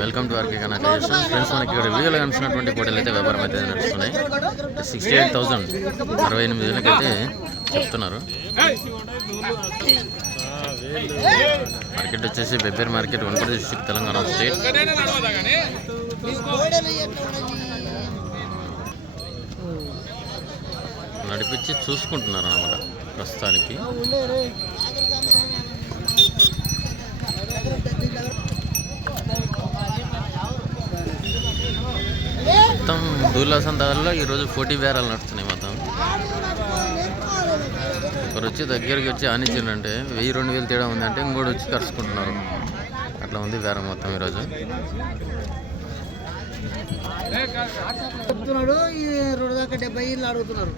Welcome to RK connection friends మనకి ఇక్కడ వీడియోలో కనిపిస్తున్నటువంటి కోటలు అయితే వ్యాపారం అయితే నడుస్తున్నాయి. సిక్స్టీ ఎయిట్ థౌసండ్ అరవై ఎనిమిది వేలకి అయితే చెప్తున్నారు. మార్కెట్ వచ్చేసి బెబ్బేర్ market Wanaparthy district Telangana state. నడిపించి చూసుకుంటున్నారు అన్నమాట ప్రస్తుతానికి. దూలా సంతాల్లో ఈరోజు పోటీ బేరాలు నడుస్తున్నాయి మొత్తం. ఒకరు వచ్చి దగ్గరికి వచ్చి ఆనిచ్చిండంటే వెయ్యి రెండు వేలు తేడా ఉందంటే ఇంకోటి వచ్చి కరుచుకుంటున్నారు అట్లా ఉంది బేరం మొత్తం ఈరోజు చెప్తున్నాడు ఈ రెండు దాకా డెబ్బై అడుగుతున్నారు.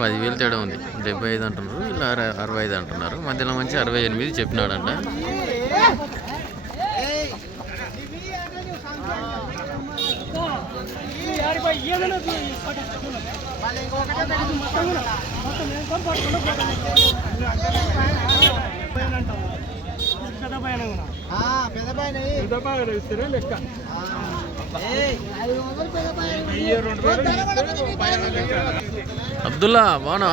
పదివేలు తేడా ఉంది. డెబ్బై ఐదు అంటున్నారు ఇలా అర- అరవై ఐదు అంటున్నారు. మధ్యలో మంచి అరవై ఎనిమిది చెప్పినాడంట. మొత్తం కూడా మొత్తం ఎంత పట్టుకుంటూ పెద్ద పైన కూడా పెద్ద పైన పెద్ద పైన ఇస్తారే లెక్క ఐదు వందలు పెద్ద పైన అబ్దుల్లా బానా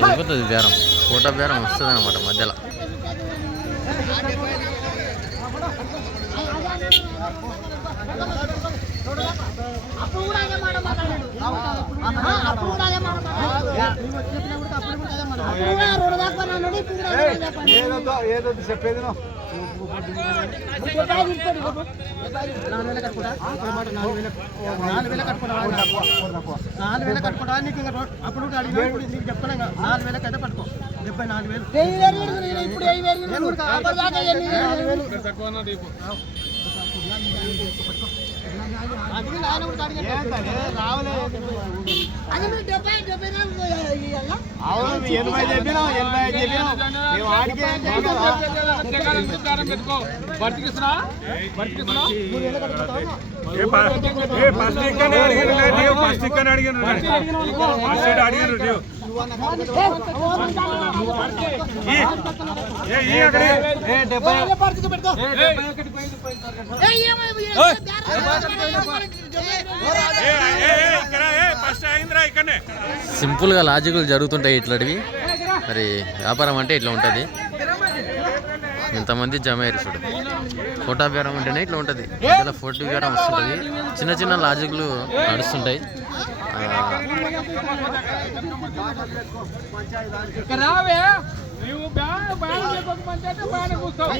వెళ్ళిపోతుంది బేరం కోట బేరం వస్తుంది అనమాట మధ్యలో అప్పుడు కూడా అదే మాట మాట్లాడాడు అప్పుడు కూడా అదే మాట. ఏదో చెప్పేది. నాలుగు వేలు. కట్టుకుంటా నీకు అప్పుడు కూడా అడిగినా ఇప్పుడు నీకు ఇంకా నాలుగు వేలకు అయితే పట్టుకో డెబ్బై నాలుగు వేలు ఇప్పుడు వేలు. కూడా నువ్వు అప్పటిదాకా ఎన్ని వేలు? అవును ఎనభై చెప్పినా ఎనభై చెప్పినా మేము ఆడికే సింపుల్గా లాజికల్ జరుగుతుంటాయి ఇట్లాంటివి. మరి వ్యాపారం అంటే ఇట్లా ఉంటుంది. ఇంతమంది జమ చూడు. ఫోటో బేరం అంటేనే ఇట్లా ఉంటుంది. ఫోటో బేరం వస్తుంటుంది. చిన్న చిన్న లాజిక్లు నడుస్తుంటాయి. ఆ, నువ్వు బ్యాన్ బ్యాన్ చేయకపోతే అంటే బ్యాన్ కూర్చోవు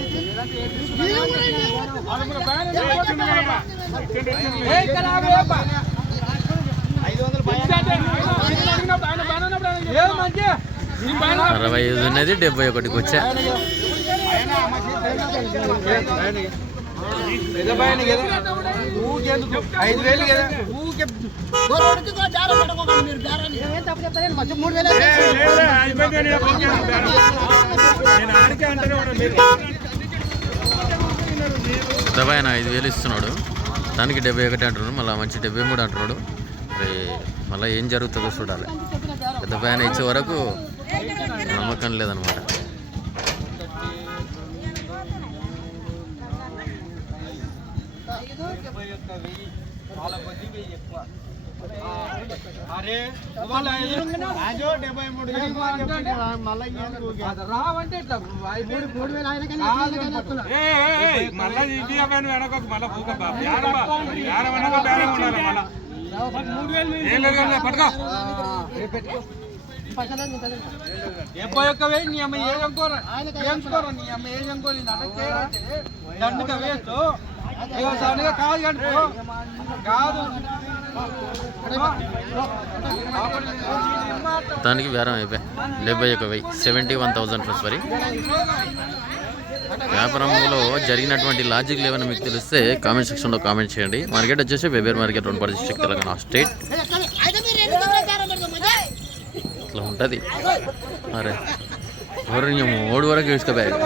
అరవై ఐదు ఉన్నది డెబ్బై ఒకటికి వచ్చా ఐదు వేలు కదా? ఊరికే రోడ్డుకి కూడా జాగ్రత్త పట్టుకోకండి మీరు బేరాన్ని. ఏం తప్పు చెప్తారేంటి? మంచి మూడు వేలు నేను ఆడికే అంటానే ఉన్నా మీరు. పెద్దబాయ్ ఆయన ఐదు వేలు ఇస్తున్నాడు. దానికి డెబ్బై ఒకటి అంటున్నాడు మళ్ళీ మంచి డెబ్బై మూడు అంటున్నాడు. మరి మళ్ళీ ఏం జరుగుతుందో చూడాలి. పెద్దబాయ్ ఆయన ఇచ్చే వరకు నమ్మకం లేదనమాట. డెబ్బై మూడు వేలు రావంటే ఇది వెనక పూక బేరం వెనక బేరం ఉండాలి ఏం డెబ్బై ఒక్క వెయ్యి నీ అమ్మ ఏం కోరా ఏం నీ అమ్మ ఏం అనుకోని దండుగా వేస్తూ కాదు. కాదు. దానికి బేరం అయిపోయి. డెబ్బై ఒక వెయ్యి. సెవెంటీ వన్ థౌజండ్ ప్లస్ మరి వ్యాపారంలో జరిగినటువంటి లాజిక్ ఏమైనా మీకు తెలిస్తే కామెంట్ సెక్షన్లో కామెంట్ చేయండి. మార్కెట్ వచ్చేసి వెబేర్ మార్కెట్ రెండు డిస్ట్రిక్ట్ తెలంగాణ స్టేట్. ఇట్లా ఉంటుంది. అరే. ఎవరు ఓడి వరకు తీసుకుపోయారు